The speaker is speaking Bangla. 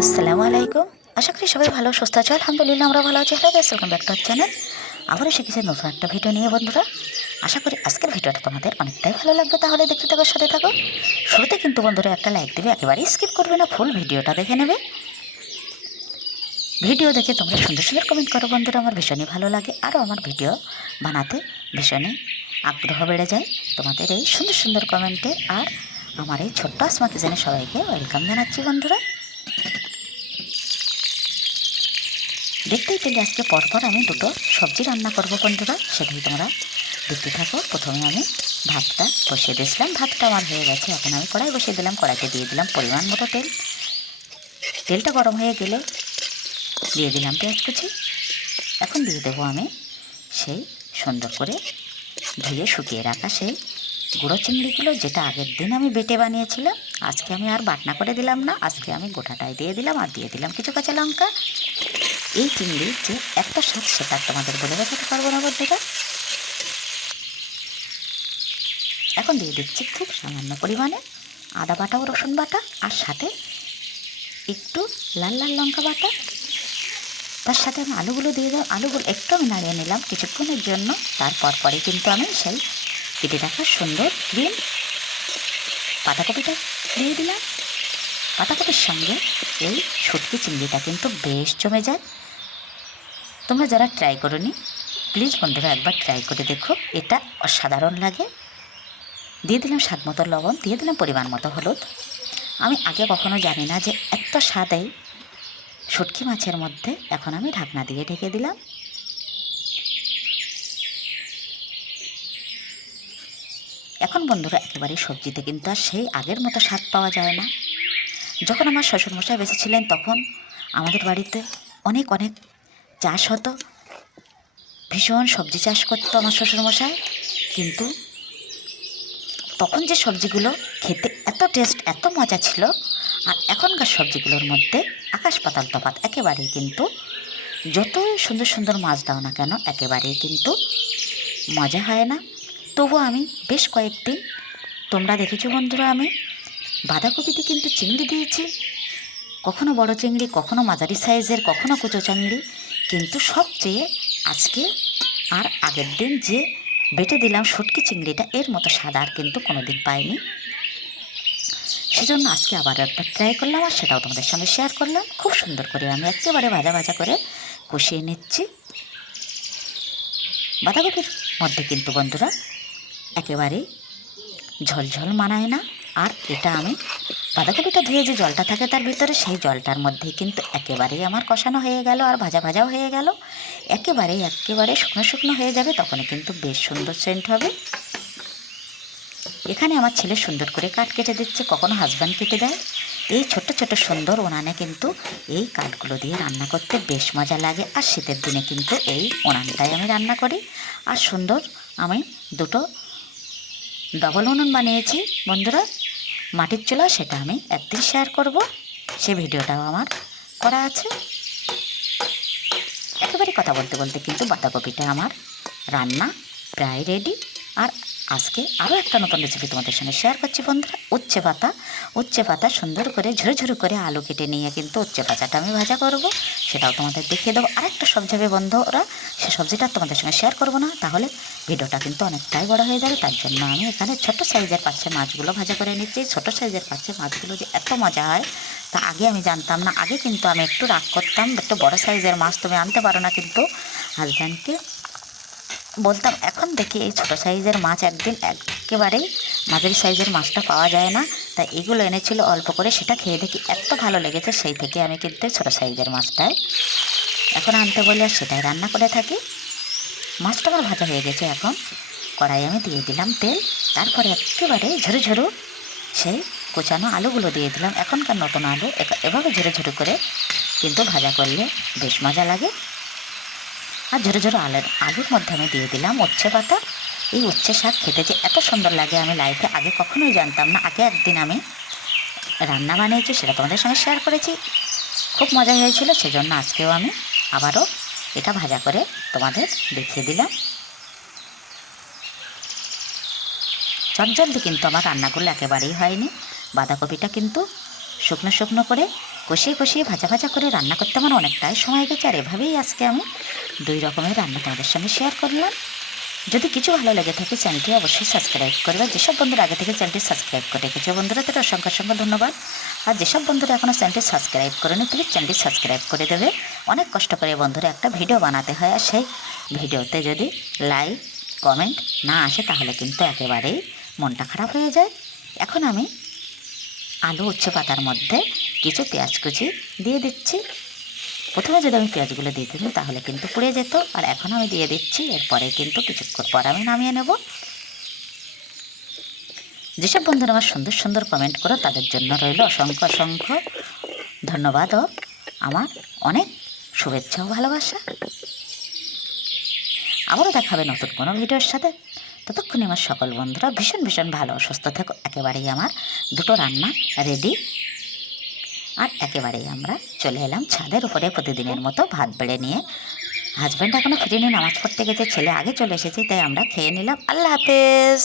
আলাইকুম। আশা করি সবাই ভালো, সুস্থ আছে। আলহামদুলিল্লাহ, আমরা ভালো আছি। Hello welcome back to channel আবারও শিখেছি নতুন একটা ভিডিও নিয়ে বন্ধুরা। আশা করি আজকের ভিডিওটা তোমাদের অনেকটাই ভালো লাগবে। তাহলে দেখতে থাকো, সাথে থাকো। শুরুতে কিন্তু বন্ধুরা একটা লাইক দেবে, একেবারেই স্কিপ করবে না ফুল ভিডিওটা দেখে নেবে। ভিডিও দেখে তোমরা সুন্দর সুন্দর কমেন্ট করো বন্ধুরা, আমার ভীষণই ভালো লাগে। আরও আমার ভিডিও বানাতে ভীষণই আগ্রহ বেড়ে যায় তোমাদের এই সুন্দর সুন্দর কমেন্টে আর আমার এই ছোট্ট আসমা কিচেনে সবাইকে ওয়েলকাম জানাচ্ছি বন্ধুরা। দেখতেই পেলে আজকে পরপর আমি দুটো সবজি রান্না করব বন্ধুরা। সেটাই তোমরা দেখতে থাকো। প্রথমে আমি ভাতটা বসিয়ে দিয়েছিলাম। ভাতটা আমার হয়ে গেছে। এখন আমি কড়াই বসিয়ে দিলাম। কড়াইতে দিয়ে দিলাম পরিমাণ মতো তেল। তেলটা গরম হয়ে গেলে দিয়ে দিলাম পেঁয়াজ কুচি। এখন দিয়ে দেবো আমি সেই সুন্দর করে ধুয়ে শুকিয়ে রাখা সেই গুঁড়ো চিংড়িগুলো যেটা আগের দিন আমি বেটে বানিয়েছিলাম। আজকে আমি আর বাটনা করে দিলাম না। আজকে আমি গোটাটাই দিয়ে দিলাম আর দিয়ে দিলাম কিছু কাঁচা লঙ্কা। এই চিংড়ি যে একটা স্বাদ, সেটা তোমাদের বলে দেখাতে পারব না বন্ধুরা। এখন দিয়ে দিচ্ছি খুব সামান্য পরিমাণে আদা বাটা ও রসুন বাটা, আর সাথে একটু লাল লাল লঙ্কা বাটা। তার সাথে আমি আলুগুলো দিয়ে দিলাম আলুগুলো একটু আমি নাড়িয়ে নিলাম কিছুক্ষণের জন্য। তারপর পরে কিন্তু আমি সেই কেটে রাখা সুন্দর গ্রিন পাতাকপিটা দিয়ে দিলাম। পাতাকপির সঙ্গে এই শুটকি চিংড়িটা কিন্তু বেশ জমে যায়। তোমরা যারা ট্রাই করোনি প্লিজ বন্ধুরা একবার ট্রাই করে দেখো। এটা অসাধারণ লাগে। দিয়ে দিলাম স্বাদ মতো লবণ, দিয়ে দিলাম পরিমাণ মতো হলুদ। আমি আগে কখনো জানি না যে এত স্বাদেই শুটকি মাছের মধ্যে এখন আমি ঢাকনা দিয়ে ঢেকে দিলাম। এখন বন্ধুরা একেবারে সবজিতে কিন্তু আর সেই আগের মতো স্বাদ পাওয়া যায় না। যখন আমার শ্বশুরমশাই বেঁচে ছিলেন তখন আমাদের বাড়িতে অনেক অনেক চাষ হতো? ভীষণ সবজি চাষ করতো আমার শ্বশুরমশাই। কিন্তু তখন যে সবজিগুলো খেতে এত টেস্ট এত মজা ছিল, আর এখনকার সবজিগুলোর মধ্যে আকাশ পাতাল তফাত একেবারেই কিন্তু যতই সুন্দর সুন্দর মাছ দাও না কেন, একেবারেই কিন্তু মজা হয় না। তবু আমি বেশ কয়েকদিন, তোমরা দেখেছ বন্ধুরা আমি, বাঁধাকপিতে কিন্তু চিংড়ি দিয়েছি। কখনো বড় চিংড়ি, কখনো মাঝারি সাইজের কখনো কুচো চিংড়ি। কিন্তু সবচেয়ে আজকে আর আগের দিন যে বেটে দিলাম শুটকি চিংড়িটা, এর মতো স্বাদ আর কিন্তু কোনো দিন পাইনি। সেজন্য আজকে আবার একটা ট্রাই করলাম আর সেটাও তোমাদের সঙ্গে শেয়ার করলাম। খুব সুন্দর করে আমি একেবারে ভাজা ভাজা করে কষিয়ে নিচ্ছি। বাঁধাকপির মধ্যে কিন্তু বন্ধুরা একেবারেই ঝলঝল মানায় না। আর এটা আমি বাঁধাকপিটা ধুয়ে যে জলটা থাকে তার ভিতরে, সেই জলটার মধ্যেই কিন্তু একেবারেই আমার কষানো হয়ে গেল আর ভাজা ভাজাও হয়ে গেল। একেবারেই একেবারে শুকনো শুকনো হয়ে যাবে, তখনই কিন্তু বেশ সুন্দর সেন্ট হবে। এখানে আমার ছেলে সুন্দর করে কাঠ কেটে দিচ্ছে, কখনো হাজব্যান্ড কেটে দেয়। এই ছোট্ট ছোট্ট সুন্দর উনানে কিন্তু এই কাঠগুলো দিয়ে রান্না করতে বেশ মজা লাগে, আর শীতের দিনে কিন্তু এই উনানটাই আমি রান্না করি। আর সুন্দর আমি দুটো ডবল উনুন বানিয়েছি, বন্ধুরা। মাটির চুলা, সেটা আমি একদিন শেয়ার করব। সে ভিডিওটাও আমার করা আছে। একেবারে কথা বলতে বলতে কিন্তু বাঁধাকপিটা আমার রান্না প্রায় রেডি আজকে আরও একটা নতুন রেসিপি তোমাদের সঙ্গে শেয়ার করছি বন্ধুরা। উচ্ছে পাতা। উচ্ছে পাতা সুন্দর করে ঝুরু ঝুরু করে আলু কেটে নিয়ে কিন্তু উচ্ছে পাতাটা আমি ভাজা করব। সেটাও তোমাদের দেখিয়ে দেবো। আরেকটা সবজি হবে বন্ধুরা, সে সবজিটা তোমাদের সঙ্গে শেয়ার করব না, তাহলে ভিডিওটা কিন্তু অনেকটাই বড় হয়ে যাবে। তার জন্য আমি এখানে ছোট সাইজের পাচ্ছে মাছগুলো ভাজা করে নিচ্ছি। ছোট সাইজের পাচ্ছে মাছগুলো যে এত মজা হয়, তা আগে আমি জানতাম না। আগে কিন্তু আমি একটু রাগ করতাম। একটু বড় সাইজের মাছ তুমি আনতে পারো না কিন্তু। হাজব্যান্ডকে বলতাম, এখন দেখি এই ছোটো সাইজের মাছ একদিন একেবারেই মাঝারি সাইজের মাছটা পাওয়া যায় না। তাই এগুলো এনেছিল অল্প করে, সেটা খেয়ে দেখি এত ভালো লেগেছে, সেই থেকে আমি কিন্তু ছোটো সাইজের মাছটাই এখন আনতে বলে আর সেটাই রান্না করে থাকি। মাছটা আমার ভাজা হয়ে গেছে এখন। কড়াই আমি দিয়ে দিলাম তেল, তারপরে একেবারে ঝুরু ঝুরু সেই কোচানো আলুগুলো দিয়ে দিলাম। এখনকার নতুন আলু এভাবে ঝুরু ঝুরু করে কিন্তু ভাজা করলে বেশ মজা লাগে। আর ঝোরো ঝোরো আলুর আলুর মধ্যে আমি দিয়ে দিলাম উচ্ছে পাতা। এই উচ্ছে শাক খেতে যে এত সুন্দর লাগে আমি লাইফে আগে কখনোই জানতাম না। আগে একদিন আমি রান্না বানিয়েছি, সেটা তোমাদের সঙ্গে শেয়ার করেছি। খুব মজা হয়েছিল, সেজন্য আজকেও আমি আবারও এটা ভাজা করে তোমাদের দেখিয়ে দিলাম। চটজলদি কিন্তু আমার রান্নাগুলো একেবারেই হয়নি। বাঁধাকপিটা কিন্তু শুকনো শুকনো করে কষিয়ে কষিয়ে ভাজা ভাজা করে রান্না করতে আমার অনেকটাই সময় গেছে, আর এভাবেই আজকে আমি দুই রকমের রান্না তোমাদের সঙ্গে শেয়ার করলাম। যদি কিছু ভালো লেগে থাকে চ্যানেলটি অবশ্যই সাবস্ক্রাইব করবে। যেসব বন্ধুরা আগে থেকে চ্যানেলটি সাবস্ক্রাইব করে রেখেছে, বন্ধুরা তাদের অসংখ্য অসংখ্য ধন্যবাদ। আর যেসব বন্ধুরা এখনও চ্যানেলটি সাবস্ক্রাইব করেনি প্লিজ চ্যানেলটি সাবস্ক্রাইব করে দেবে। অনেক কষ্ট করে বন্ধুরা একটা ভিডিও বানাতে হয়, আর সেই ভিডিওতে যদি লাইক কমেন্ট না আসে, তাহলে কিন্তু একেবারেই মনটা খারাপ হয়ে যায়। এখন আমি আলু উচ্ছে পাতার মধ্যে কিছু পেঁয়াজ কুচি দিয়ে দিচ্ছি। প্রথমে যদি আমি পেঁয়াজগুলো দিয়ে দিতাম, তাহলে কিন্তু পুড়ে যেত। আর এখন আমি দিয়ে দিচ্ছি, এরপরে কিন্তু কিছুক্ষণ পর আমি নামিয়ে নেব। যেসব বন্ধুরা আমার সুন্দর সুন্দর কমেন্ট করো, তাদের জন্য রইল অসংখ্য অসংখ্য ধন্যবাদ আমার অনেক শুভেচ্ছা ও ভালোবাসা। আবারও দেখাবে নতুন কোনো ভিডিওর সাথে। ততক্ষণে আমার সকল বন্ধুরা ভীষণ ভীষণ ভালো সুস্থ থেকো। একেবারেই আমার দুটো রান্না রেডি আর একেবারেই আমরা চলে এলাম ছাদের উপরে প্রতিদিনের মতো ভাত বেড়ে নিয়ে। হাজব্যান্ড এখনও ফিরে নিয়ে নামাজ পড়তে গেছে, ছেলে আগে চলে এসেছে, তাই আমরা খেয়ে নিলাম। আল্লাহ হাফেজ।